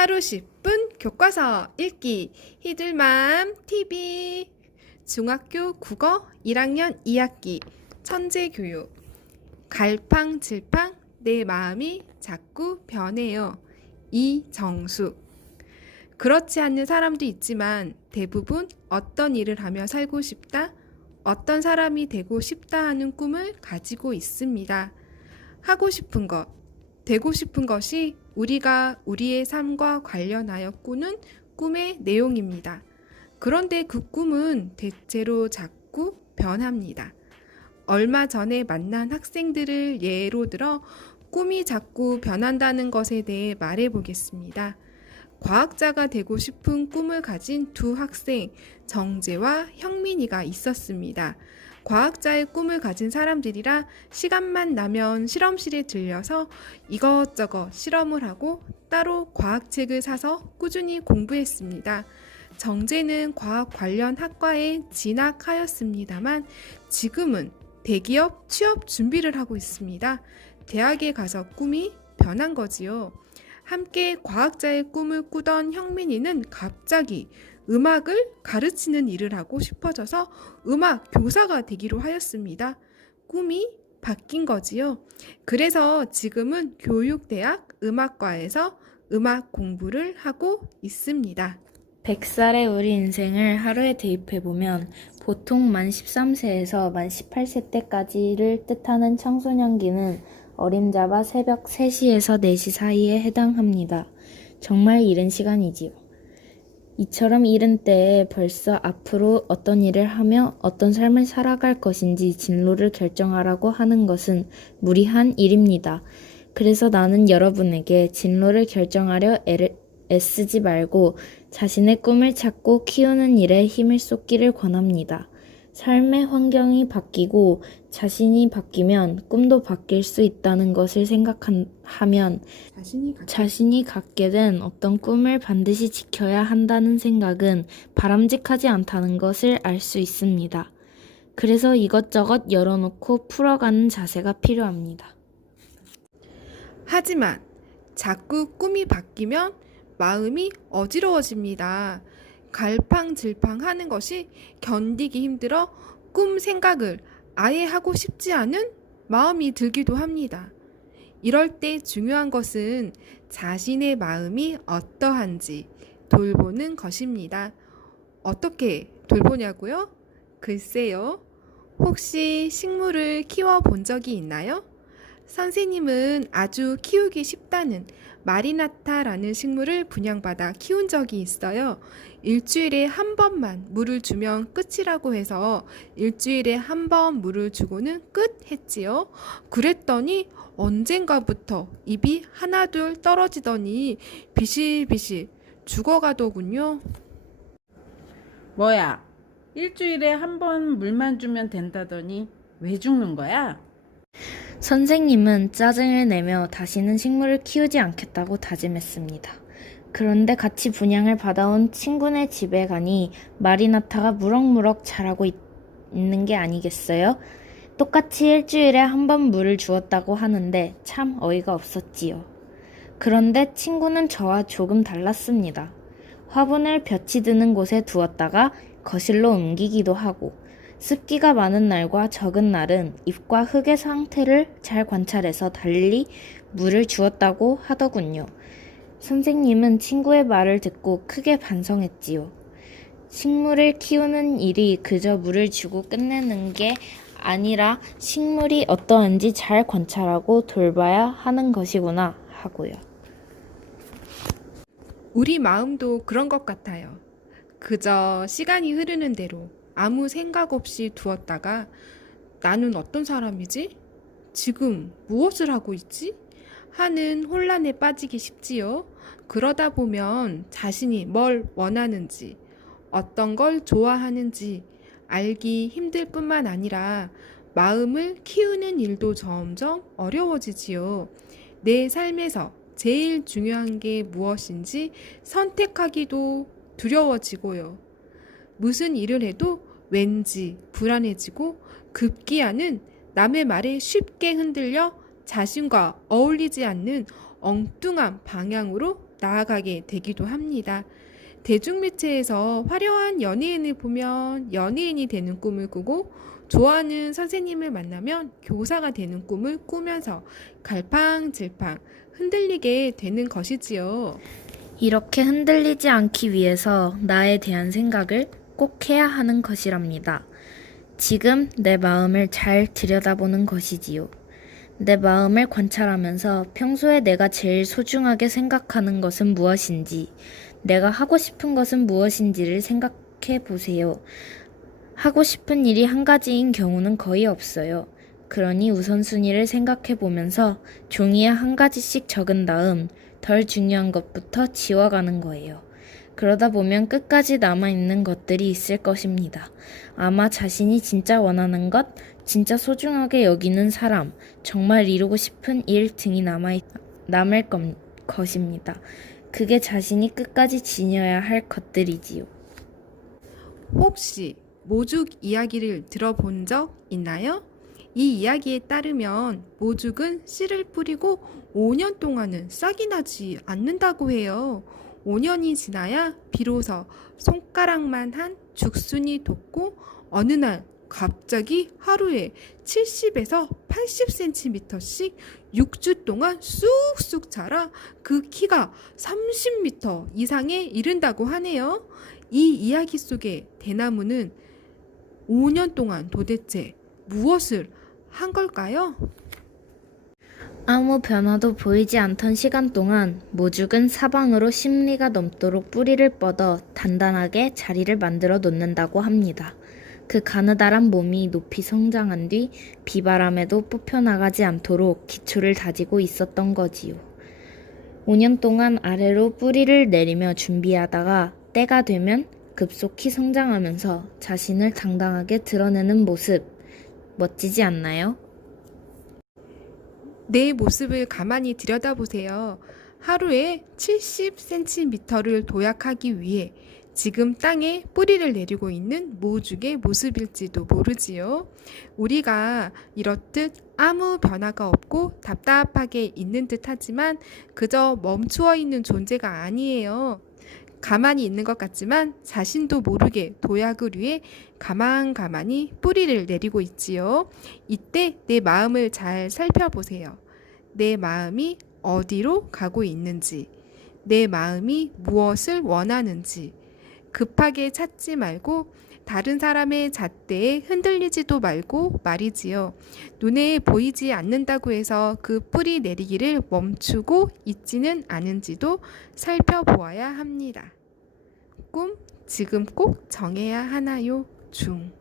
하루 10분 교과서 읽기 히들맘 TV 중학교 국어 1학년 2학기 천재교육 갈팡질팡 내 마음이 자꾸 변해요. 이정수. 그렇지 않는 사람도 있지만 대부분 어떤 일을 하며 살고 싶다, 어떤 사람이 되고 싶다 하는 꿈을 가지고 있습니다. 하고 싶은 것, 되고 싶은 것이 우리가 우리의 삶과 관련하여 꾸는 꿈의 내용입니다. 그런데 그 꿈은 대체로 자꾸 변합니다. 얼마 전에 만난 학생들을 예로 들어 꿈이 자꾸 변한다는 것에 대해 말해 보겠습니다. 과학자가 되고 싶은 꿈을 가진 두 학생, 정재와 형민이가 있었습니다. 과학자의 꿈을 가진 사람들이라 시간만 나면 실험실에 들려서 이것저것 실험을 하고 따로 과학책을 사서 꾸준히 공부했습니다. 정재는 과학 관련 학과에 진학하였습니다만 지금은 대기업 취업 준비를 하고 있습니다. 대학에 가서 꿈이 변한 거지요. 함께 과학자의 꿈을 꾸던 형민이는 갑자기 음악을 가르치는 일을 하고 싶어져서 음악 교사가 되기로 하였습니다. 꿈이 바뀐 거지요. 그래서 지금은 교육대학 음악과에서 음악 공부를 하고 있습니다. 100살의 우리 인생을 하루에 대입해보면 보통 만 13세에서 만 18세 때까지를 뜻하는 청소년기는 어림잡아 새벽 3시에서 4시 사이에 해당합니다. 정말 이른 시간이지요. 이처럼 이른 때에 벌써 앞으로 어떤 일을 하며 어떤 삶을 살아갈 것인지 진로를 결정하라고 하는 것은 무리한 일입니다. 그래서 나는 여러분에게 진로를 결정하려 애쓰지 말고 자신의 꿈을 찾고 키우는 일에 힘을 쏟기를 권합니다. 삶의 환경이 바뀌고 자신이 바뀌면 꿈도 바뀔 수 있다는 것을 생각하면 자신이 갖게 된 어떤 꿈을 반드시 지켜야 한다는 생각은 바람직하지 않다는 것을 알 수 있습니다. 그래서 이것저것 열어놓고 풀어가는 자세가 필요합니다. 하지만 자꾸 꿈이 바뀌면 마음이 어지러워집니다. 갈팡질팡하는 것이 견디기 힘들어 꿈 생각을 아예 하고 싶지 않은 마음이 들기도 합니다. 이럴 때 중요한 것은 자신의 마음이 어떠한지 돌보는 것입니다. 어떻게 돌보냐고요? 글쎄요. 혹시 식물을 키워본 적이 있나요? 선생님은 아주 키우기 쉽다는 마리나타라는 식물을 분양받아 키운 적이 있어요. 일주일에 한 번만 물을 주면 끝이라고 해서 일주일에 한 번 물을 주고는 끝 했지요. 그랬더니 언젠가부터 잎이 하나둘 떨어지더니 비실비실 죽어가더군요. 뭐야? 일주일에 한 번 물만 주면 된다더니 왜 죽는 거야? 선생님은 짜증을 내며 다시는 식물을 키우지 않겠다고 다짐했습니다. 그런데 같이 분양을 받아온 친구네 집에 가니 마리나타가 무럭무럭 자라고 있는 게 아니겠어요? 똑같이 일주일에 한 번 물을 주었다고 하는데 참 어이가 없었지요. 그런데 친구는 저와 조금 달랐습니다. 화분을 볕이 드는 곳에 두었다가 거실로 옮기기도 하고 습기가 많은 날과 적은 날은 잎과 흙의 상태를 잘 관찰해서 달리 물을 주었다고 하더군요. 선생님은 친구의 말을 듣고 크게 반성했지요. 식물을 키우는 일이 그저 물을 주고 끝내는 게 아니라 식물이 어떠한지 잘 관찰하고 돌봐야 하는 것이구나 하고요. 우리 마음도 그런 것 같아요. 그저 시간이 흐르는 대로 아무 생각 없이 두었다가 나는 어떤 사람이지? 지금 무엇을 하고 있지? 하는 혼란에 빠지기 쉽지요. 그러다 보면 자신이 뭘 원하는지, 어떤 걸 좋아하는지 알기 힘들 뿐만 아니라 마음을 키우는 일도 점점 어려워지지요. 내 삶에서 제일 중요한 게 무엇인지 선택하기도 두려워지고요. 무슨 일을 해도 왠지 불안해지고 급기야는 남의 말에 쉽게 흔들려 자신과 어울리지 않는 엉뚱한 방향으로 나아가게 되기도 합니다. 대중매체에서 화려한 연예인을 보면 연예인이 되는 꿈을 꾸고 좋아하는 선생님을 만나면 교사가 되는 꿈을 꾸면서 갈팡질팡 흔들리게 되는 것이지요. 이렇게 흔들리지 않기 위해서 나에 대한 생각을 꼭 해야 하는 것이랍니다. 지금 내 마음을 잘 들여다보는 것이지요. 내 마음을 관찰하면서 평소에 내가 제일 소중하게 생각하는 것은 무엇인지, 내가 하고 싶은 것은 무엇인지를 생각해 보세요. 하고 싶은 일이 한 가지인 경우는 거의 없어요. 그러니 우선순위를 생각해 보면서 종이에 한 가지씩 적은 다음 덜 중요한 것부터 지워가는 거예요. 그러다 보면 끝까지 남아있는 것들이 있을 것입니다. 아마 자신이 진짜 원하는 것, 진짜 소중하게 여기는 사람, 정말 이루고 싶은 일 등이 남을 것입니다. 그게 자신이 끝까지 지녀야 할 것들이지요. 혹시 모죽 이야기를 들어본 적 있나요? 이 이야기에 따르면 모죽은 씨를 뿌리고 5년 동안은 싹이 나지 않는다고 해요. 5년이 지나야 비로소 손가락만 한 죽순이 돋고 어느 날 갑자기 하루에 70에서 80cm씩 6주 동안 쑥쑥 자라 그 키가 30m 이상에 이른다고 하네요. 이 이야기 속의 대나무는 5년 동안 도대체 무엇을 한 걸까요? 아무 변화도 보이지 않던 시간 동안 모죽은 사방으로 심리가 넘도록 뿌리를 뻗어 단단하게 자리를 만들어 놓는다고 합니다. 그 가느다란 몸이 높이 성장한 뒤 비바람에도 뽑혀나가지 않도록 기초를 다지고 있었던 거지요. 5년 동안 아래로 뿌리를 내리며 준비하다가 때가 되면 급속히 성장하면서 자신을 당당하게 드러내는 모습, 멋지지 않나요? 내 모습을 가만히 들여다보세요. 하루에 70cm를 도약하기 위해 지금 땅에 뿌리를 내리고 있는 모죽의 모습일지도 모르지요. 우리가 이렇듯 아무 변화가 없고 답답하게 있는 듯 하지만 그저 멈추어 있는 존재가 아니에요. 가만히 있는 것 같지만 자신도 모르게 도약을 위해 가만히 뿌리를 내리고 있지요. 이때 내 마음을 잘 살펴보세요. 내 마음이 어디로 가고 있는지, 내 마음이 무엇을 원하는지, 급하게 찾지 말고 다른 사람의 잣대에 흔들리지도 말고 말이지요. 눈에 보이지 않는다고 해서 그 뿌리 내리기를 멈추고 있지는 않은지도 살펴보아야 합니다. 꿈 지금 꼭 정해야 하나요? 중.